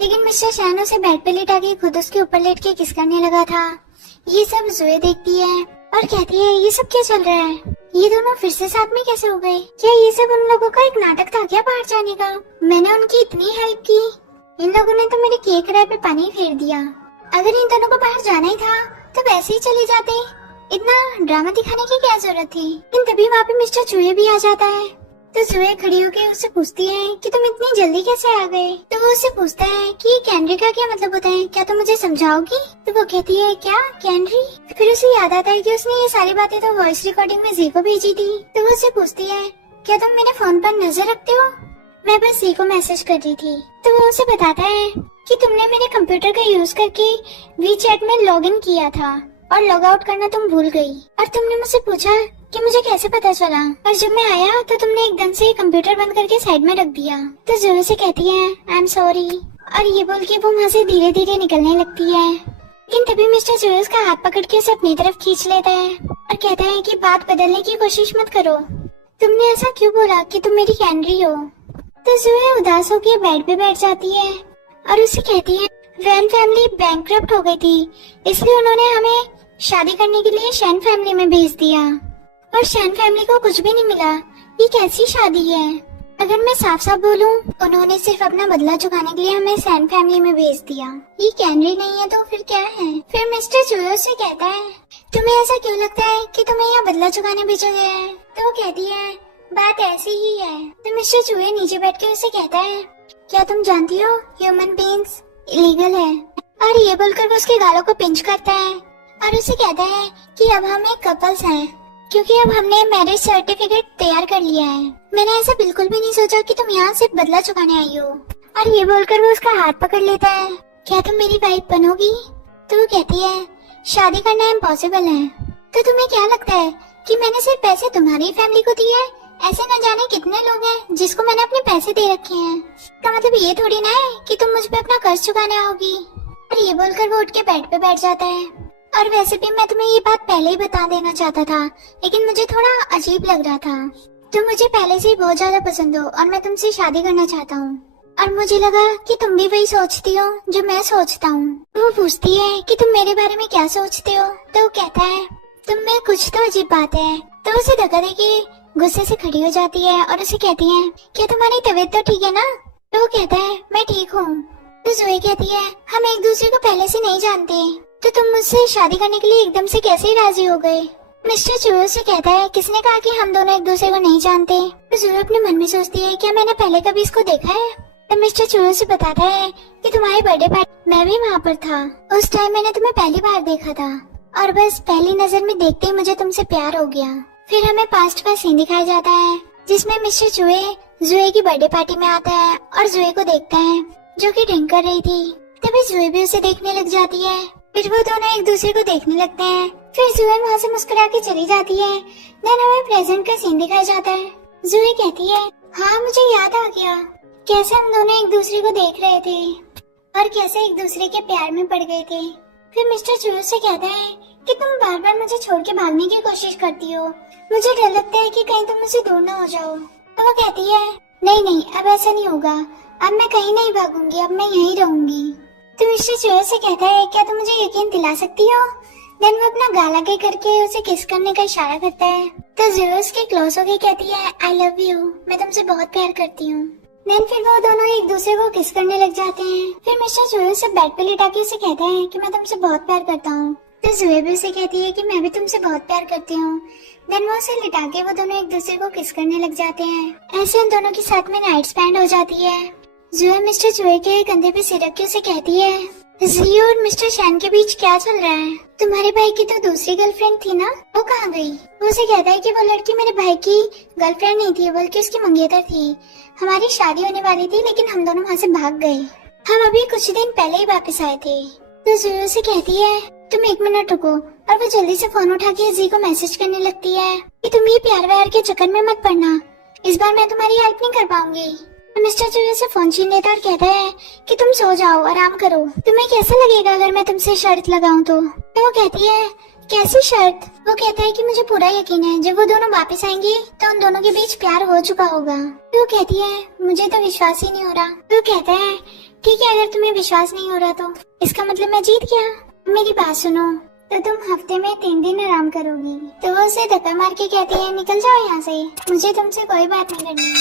लेकिन मिस्टर शैन उसे बेड पे लेटा के खुद उसके ऊपर लेट के किस करने लगा था। ये सब जूही देखती है और कहती है, ये सब क्या चल रहा है? ये दोनों फिर से साथ में कैसे हो गए? क्या ये सब उन लोगों का एक नाटक था क्या बाहर जाने का? मैंने उनकी इतनी हेल्प की, इन लोगों ने तो मेरे केक राय पे पानी फेर दिया। अगर इन दोनों को बाहर जाना ही था तो वैसे ही चले जाते, इतना ड्रामा दिखाने की क्या जरूरत थी? लेकिन तभी वहाँ पे मिस्टर चूहे भी आ जाता है। तो जूही खड़ी होकर उससे पूछती है कि तुम इतनी जल्दी कैसे आ गए? तो वो उससे पूछता है कि कैंड्री का क्या मतलब होता है, क्या तुम मुझे समझाओगी? तो वो कहती है, क्या कैंड्री? फिर उसे याद आता है कि उसने ये सारी बातें तो वॉइस रिकॉर्डिंग में जी को भेजी थी। तो वो उससे पूछती है, क्या तुम मेरे फोन पर नजर रखते हो? मैं बस जी को मैसेज कर रही थी। तो वो उसे बताता है कि तुमने मेरे कंप्यूटर का यूज करके वीचैट में लॉगिन किया था और लॉग आउट करना तुम भूल गई, और तुमने मुझसे पूछा कि मुझे कैसे पता चला, और जब मैं आया तो तुमने एकदम से कंप्यूटर बंद करके साइड में रख दिया। तो जूही से कहती है, आई एम सॉरी, और ये बोल के वो वहाँ से धीरे धीरे निकलने लगती है। लेकिन तभी मिस्टर जूही उसका हाथ पकड़ के उसे अपनी तरफ खींच लेता है और कहता है कि बात बदलने की कोशिश मत करो, तुमने ऐसा क्यों बोला कि तुम मेरी कैंड्री हो? तो जूही उदास होकर बेड पे बैठ जाती है और उसे कहती है, वैन फैमिली बैंकक्रप्ट हो गई थी, इसलिए उन्होंने हमें शादी करने के लिए शैन फैमिली में भेज दिया और शैन फैमिली को कुछ भी नहीं मिला। ये कैसी शादी है? अगर मैं साफ साफ बोलूं, उन्होंने सिर्फ अपना बदला चुकाने के लिए हमें शैन फैमिली में भेज दिया। ये कैनरी नहीं है तो फिर क्या है? फिर मिस्टर चुयो से कहता है, तुम्हें ऐसा क्यों लगता है कि तुम्हें यहाँ बदला चुकाने भेजा गया है? तो वो कहती है, बात ऐसी ही है। तो मिस्टर चूहे नीचे बैठ के उसे कहता है, क्या तुम जानती हो ह्यूमन बीइंग्स इलीगल है? और ये बोलकर वो उसके गालों को पिंच करता है और उसे कहता है कि अब हम एक कपल्स हैं, क्योंकि अब हमने मैरिज सर्टिफिकेट तैयार कर लिया है। मैंने ऐसा बिल्कुल भी नहीं सोचा कि तुम यहाँ सिर्फ बदला चुकाने आई हो। और ये बोलकर वो उसका हाथ पकड़ लेता है, क्या तुम मेरी वाइफ बनोगी? तो वो कहती है, शादी करना इम्पॉसिबल है। तो तुम्हें क्या लगता है कि मैंने सिर्फ पैसे तुम्हारी फैमिली को दिए है? ऐसे न जाने कितने लोग हैं जिसको मैंने अपने पैसे दे रखे हैं। इसका मतलब ये थोड़ी ना है कि तुम मुझ पे अपना कर्ज चुकाने आओगी। और ये बोलकर वो उठ के बेड पे बैठ जाता है। और वैसे भी मैं तुम्हें ये बात पहले ही बता देना चाहता था, लेकिन मुझे थोड़ा अजीब लग रहा था। तुम मुझे पहले से ही बहुत ज्यादा पसंद हो और मैं तुमसे शादी करना चाहता हूँ। और मुझे लगा कि तुम भी वही सोचती हो जो मैं सोचता हूँ। वो पूछती है कि तुम मेरे बारे में क्या सोचते हो? तो वो कहता है, तुम में कुछ तो अजीब बात है। तो उसे धक्का देके गुस्से से खड़ी हो जाती है और उसे कहती है, क्या तुम्हारी तबीयत तो ठीक है ना? तो वो कहता है, मैं ठीक हूँ। तो ज़ोए कहती है, हम एक दूसरे को पहले से नहीं जानते, तो तुम मुझसे शादी करने के लिए एकदम से कैसे राजी हो गए? मिस्टर चूहे से कहता है, किसने कहा कि हम दोनों एक दूसरे को नहीं जानते? तो ज़ोए अपने मन में सोचती है, क्या मैंने पहले कभी इसको देखा है? तो मिस्टर चूहे से बताता है कि तुम्हारी बर्थडे पार्टी मैं भी वहाँ पर था। उस टाइम मैंने तुम्हें पहली बार देखा था और बस पहली नजर में देखते ही मुझे तुमसे प्यार हो गया। फिर हमें पास्ट का सीन दिखाया जाता है जिसमें मिस्टर चूहे ज़ोए की बर्थडे पार्टी में आता है और ज़ोए को देखता है जो कि ड्रिंक कर रही थी। तभी ज़ोए भी उसे देखने लग जाती है। फिर वो दोनों एक दूसरे को देखने लगते हैं। फिर ज़ोए वहाँ से मुस्कुरा के चली जाती है। देन हमें प्रेजेंट का सीन दिखाया जाता है। ज़ोए कहती है, हाँ मुझे याद आ गया कैसे हम दोनों एक दूसरे को देख रहे थे और कैसे एक दूसरे के प्यार में पड़ गए थे। फिर मिस्टर चूहे से कहता है कि तुम बार बार मुझे छोड़ के भागने की कोशिश करती हो, मुझे डर लगता है कि कहीं तुम मुझसे दूर न हो जाओ। तो वो कहती है, नहीं नहीं अब ऐसा नहीं होगा, अब मैं कहीं नहीं भागूंगी, अब मैं यहीं रहूंगी। तो मिस्टर चूहे से कहता है, क्या तुम मुझे यकीन दिला सकती हो? देन वो अपना गाल आगे करके उसे किस करने का इशारा करता है। तो ज़ोए उसके क्लोज होके कहती है, आई लव यू, मैं तुमसे बहुत प्यार करती हूँ। देन फिर वो दोनों एक दूसरे को किस करने लग जाते हैं। फिर मिस्टर चूहे उसे बेड पे लिटा के उसे कहता है कि मैं तुमसे बहुत प्यार करता हूँ। तो ज़ोए भी उसे कहती है कि मैं भी तुमसे बहुत प्यार करती हूँ। देन वो उसे लिटा के वो दोनों एक दूसरे को किस करने लग जाते हैं। ऐसे उन दोनों के साथ में नाइट स्पेंड हो जाती है। ज़ोए मिस्टर चूहे के कंधे पे सिर रख के उसे कहती है, जी और मिस्टर शैन के बीच क्या चल रहा है? तुम्हारे भाई की तो दूसरी गर्लफ्रेंड थी ना, वो कहाँ गई? वो उसे कहता है कि वो लड़की मेरे भाई की गर्लफ्रेंड नहीं थी बल्कि उसकी मंगेतर थी। हमारी शादी होने वाली थी लेकिन हम दोनों वहाँ से भाग गए। हम अभी कुछ दिन पहले ही वापस आए थे। तो ज़ोए उसे कहती है, तुम एक मिनट रुको। और वो जल्दी से फोन उठा के जी को मैसेज करने लगती है कि तुम ये प्यार व्यार के चक्कर में मत पड़ना, इस बार मैं तुम्हारी हेल्प नहीं कर पाऊंगी। मिस्टर चूहे से फोन छीन लेता और कहता है कि तुम सो जाओ, आराम करो, तुम्हें कैसा लगेगा अगर मैं तुमसे शर्त लगाऊं तो? वो कहती है, कैसी शर्त? वो कहता है कि मुझे पूरा यकीन है जब वो दोनों वापस आएंगे तो उन दोनों के बीच प्यार हो चुका होगा। वो कहती है, मुझे तो विश्वास ही नहीं हो रहा। वो कहता है, ठीक है अगर तुम्हें विश्वास नहीं हो रहा तो इसका मतलब मैं जीत गया। मेरी बात सुनो, तो तुम हफ्ते में 3 दिन आराम करोगी। तो वो उसे धक्का मार के कहती है, निकल जाओ यहाँ से, मुझे तुमसे कोई बात नहीं करनी।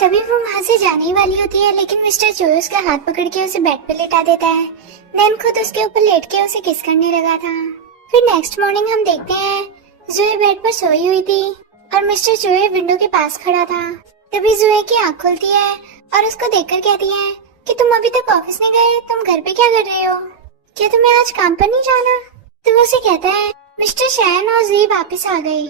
तभी वो वहाँ से जाने ही वाली होती है लेकिन मिस्टर चूहे उसका हाथ पकड़ के उसे बेड पे लेटा देता है। देन खुद उसके ऊपर लेट के उसे किस करने लगा था। फिर नेक्स्ट मॉर्निंग हम देखते हैं ज़ोए बेड पर सोई हुई थी और मिस्टर चूहे विंडो के पास खड़ा था। तभी ज़ोए की आँख खुलती है और उसको देखकर कहती है कि तुम अभी तक ऑफिस नहीं गए, तुम घर पे क्या कर रहे हो? क्या तुम्हें आज काम पर नहीं जाना? तो वो उसे कहता है, मिस्टर शैन और जी वापस आ गए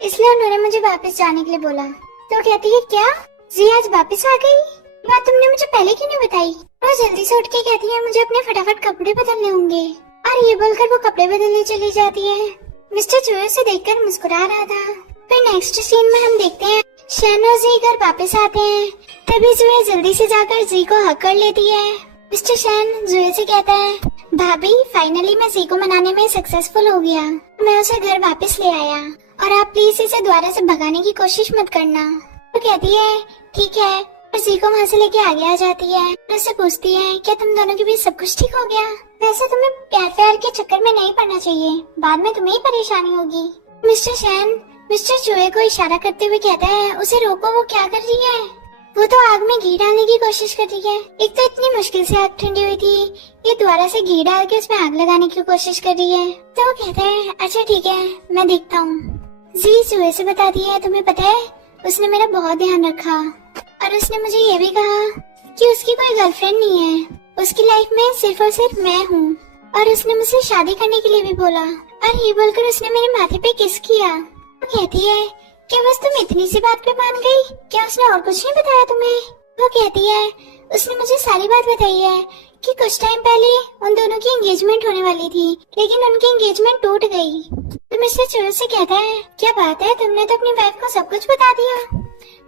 इसलिए उन्होंने मुझे वापस जाने के लिए बोला। तो कहती है, क्या जी आज वापस आ गई? बात तुमने मुझे पहले क्यों नहीं बताई? वो जल्दी से उठ के कहती है, मुझे अपने फटाफट कपड़े बदलने होंगे। और ये बोलकर वो कपड़े बदलने चली जाती है। मिस्टर चूहे से देखकर मुस्कुरा रहा था। फिर नेक्स्ट सीन में हम देखते हैं शैन और जी घर वापस आते हैं। तभी ज़ोए जल्दी से जाकर जी को हक कर लेती है। मिस्टर शैन ज़ोए से कहता है, भाभी फाइनली मैं जी को मनाने में सक्सेसफुल हो गया, मैं उसे घर वापस ले आया और आप प्लीज इसे दोबारा से भगाने की कोशिश मत करना। वो कहती है, ठीक है और जी को वहाँ से लेके आगे आ जाती है और उससे पूछती है क्या तुम दोनों के बीच सब कुछ ठीक हो गया? वैसे तुम्हें प्यार के चक्कर में नहीं पड़ना चाहिए, बाद में तुम्हें ही परेशानी होगी। मिस्टर शैन मिस्टर चूहे को इशारा करते हुए कहता है उसे रोको, वो क्या कर रही है? वो तो आग में घी डालने की कोशिश कर रही है। एक तो इतनी मुश्किल से आग ठंडी हुई थी, ये दोबारा से घी डाल के उसमें आग लगाने की कोशिश कर रही है। तो वो कहता है अच्छा ठीक है मैं देखता हूँ। जी चूहे से बताती है तुम्हें पता है उसने मेरा बहुत ध्यान रखा और उसने मुझे ये भी कहा कि उसकी कोई गर्लफ्रेंड नहीं है, उसकी लाइफ में सिर्फ और सिर्फ मैं हूँ, और उसने मुझसे शादी करने के लिए भी बोला। और ये बोलकर उसने मेरे माथे पे किस किया। वो कहती है क्या बस तुम इतनी सी बात पे मान गई? क्या उसने और कुछ नहीं बताया तुम्हें? वो कहती है उसने मुझे सारी बात बताई है कि कुछ टाइम पहले उन दोनों की एंगेजमेंट होने वाली थी, लेकिन उनकी एंगेजमेंट टूट गई। तो मिस्टर चूहे से कहता है क्या बात है, तुमने तो अपनी वाइफ को सब कुछ बता दिया।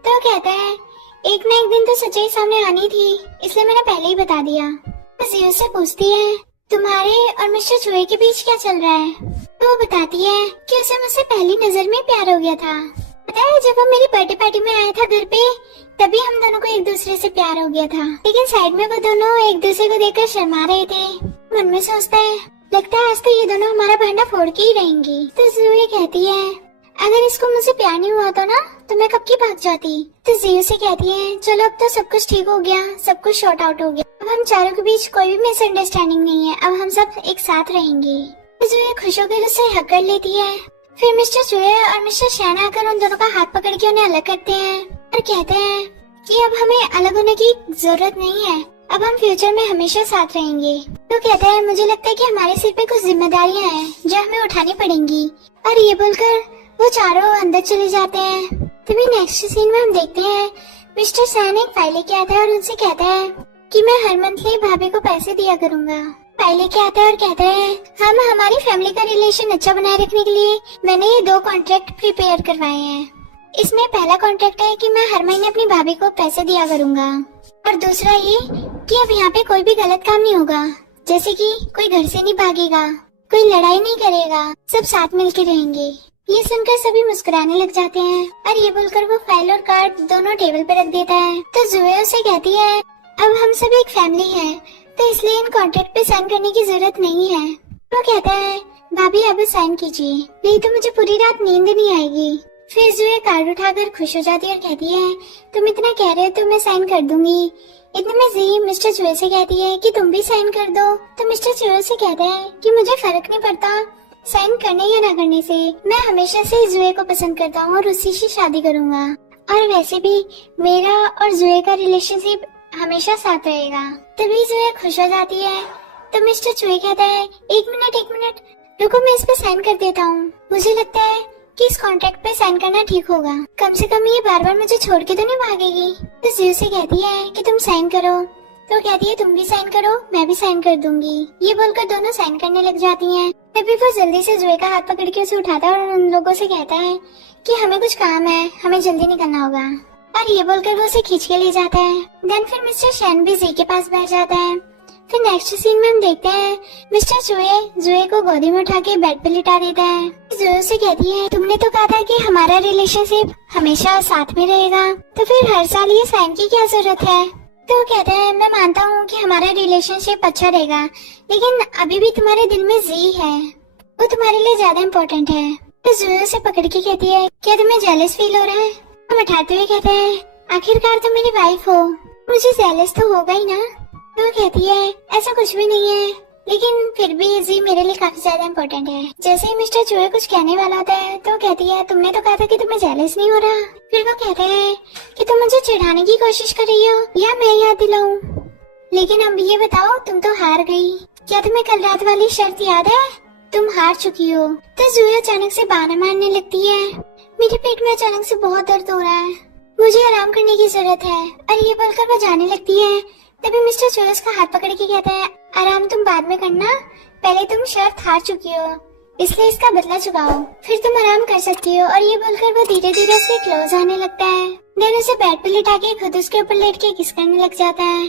तो वो कहता है एक न एक दिन तो सच्चाई सामने आनी थी, इसलिए मैंने पहले ही बता दिया। तो जी उससे पूछती है तुम्हारे और मिस्टर चूहे के बीच क्या चल रहा है? तो वो बताती है कि उसे मुझसे पहली नजर में प्यार हो गया था। पता है जब वो मेरी बर्थडे पार्टी में आया था घर पे, तभी हम दोनों को एक दूसरे से प्यार हो गया था, लेकिन साइड में वो दोनों एक दूसरे को देखकर शर्मा रहे थे। मन में सोचता है लगता है आज तो ये दोनों हमारा भांडा फोड़ के ही रहेंगी। तो जूही कहती है अगर इसको मुझसे प्यार नहीं हुआ तो ना तो मैं कब की भाग जाती। तो जी उसे कहती है चलो अब तो सब कुछ ठीक हो गया, सब कुछ शॉर्ट आउट हो गया, अब हम चारों के बीच कोई भी मिसअंडरस्टैंडिंग नहीं है, अब हम सब एक साथ रहेंगे। तो जूही खुश होकर उससे हक कर लेती है। फिर मिस्टर चूहे और मिस्टर शैन आकर उन दोनों का हाथ पकड़ के उन्हें अलग करते हैं और कहते हैं कि अब हमें अलग होने की जरूरत नहीं है, अब हम फ्यूचर में हमेशा साथ रहेंगे। तो कहता है मुझे लगता है कि हमारे सिर पे कुछ जिम्मेदारियां हैं जो हमें उठानी पड़ेंगी। और ये बोलकर वो चारों अंदर चले जाते हैं। तभी नेक्स्ट सीन में हम देखते हैं मिस्टर शैन एक फाइल लेके आता है और उनसे कहता है कि मैं हर मंथली भाभी को पैसे दिया करूँगा। फाइल लेके आता है और कहता है हम हमारी फैमिली का रिलेशन अच्छा बनाए रखने के लिए मैंने ये 2 कॉन्ट्रैक्ट प्रिपेयर करवाए हैं। इसमें पहला कॉन्ट्रैक्ट है कि मैं हर महीने अपनी भाभी को पैसे दिया करूँगा, और दूसरा ये कि अब यहाँ पे कोई भी गलत काम नहीं होगा, जैसे कि कोई घर से नहीं भागेगा, कोई लड़ाई नहीं करेगा, सब साथ मिलके रहेंगे। ये सुनकर सभी मुस्कुराने लग जाते हैं और ये बोलकर वो फाइल और कार्ड दोनों टेबल पे रख देता है। तो जुए उसे कहती है अब हम सब एक फैमिली है, तो इसलिए इन कॉन्ट्रैक्ट पे साइन करने की जरूरत नहीं है। वो कहता है भाभी अब साइन कीजिए, नहीं तो मुझे पूरी रात नींद नहीं आएगी। फिर जुए कार्ड उठाकर खुश हो जाती है और कहती है तुम इतना कह रहे हो तो मैं साइन कर दूंगी। इतने में जी मिस्टर चूहे से कहती है कि तुम भी साइन कर दो। तो मिस्टर चूहे से कहता है कि मुझे फर्क नहीं पड़ता साइन करने या ना करने से, मैं हमेशा से जुए को पसंद करता हूँ और उसी से शादी करूँगा, और वैसे भी मेरा और जुए का रिलेशनशिप हमेशा साथ रहेगा। तभी जुए खुश हो जाती है। तो मिस्टर चूहे कहता है एक मिनट रुको, मैं इस पे साइन कर देता हूँ। मुझे लगता है कि इस कॉन्ट्रैक्ट पे साइन करना ठीक होगा, कम से कम ये बार बार मुझे छोड़ के तो नहीं भागेगी। तो जुए से कहती है कि तुम साइन करो। तो कहती है तुम भी साइन करो, मैं भी साइन कर दूंगी। ये बोलकर दोनों साइन करने लग जाती हैं। तभी वो जल्दी से जुए का हाथ पकड़ के उसे उठाता है और उन लोगों से कहता है कि हमें कुछ काम है, हमें जल्दी निकलना होगा, और ये बोलकर वो उसे खींच के ले जाता है। देन फिर मिस्टर शैन भी जी के पास बैठ जाता है। फिर नेक्स्ट सीन में हम देखते हैं मिस्टर चूहे जुए को गोदी में उठा के बेड पे लिटा देता है। जुए से कहती है तुमने तो कहा था कि हमारा रिलेशनशिप हमेशा साथ में रहेगा, तो फिर हर साल ये साइन की क्या जरूरत है? तो कहता है मैं मानता हूँ कि हमारा रिलेशनशिप अच्छा रहेगा, लेकिन अभी भी तुम्हारे दिल में जी है, वो तुम्हारे लिए ज्यादा इम्पोर्टेंट है। तो जुए से पकड़ के कहती है क्या तुम्हें जेलस फील हो रहा है? हम उठाते हुए कहते हैं आखिरकार तुम मेरी वाइफ हो, मुझे जेलस तो होगा ही ना। तो कहती है ऐसा कुछ भी नहीं है, लेकिन फिर भी जी मेरे लिए काफी ज्यादा इम्पोर्टेंट है। जैसे ही मिस्टर चूहे कुछ कहने वाला होता है तो कहती है तुमने तो कहा था कि तुम्हें जेलस नहीं हो रहा। फिर वो कहते हैं कि तुम मुझे चिढ़ाने की कोशिश कर रही हो या मैं याद दिलाऊं, लेकिन अब ये बताओ तुम तो हार गई। क्या तुम्हें कल रात वाली शर्त याद है? तुम हार चुकी हो। तो जूही अचानक से बहाना मारने लगती है मेरे पेट में अचानक से बहुत दर्द हो रहा है, मुझे आराम करने की जरूरत है। और ये बोलकर वो जाने लगती है। तभी मिस्टर चूहे उसका हाथ पकड़ के कहता है आराम तुम बाद में करना, पहले तुम शर्त हार चुकी हो, इसलिए इसका बदला चुकाओ, फिर तुम आराम कर सकती हो। और ये बोलकर वो धीरे धीरे उसके क्लोज आने लगता है। देन उसे बेड पे लिटा के खुद उसके ऊपर लेट के किस करने लग जाता है।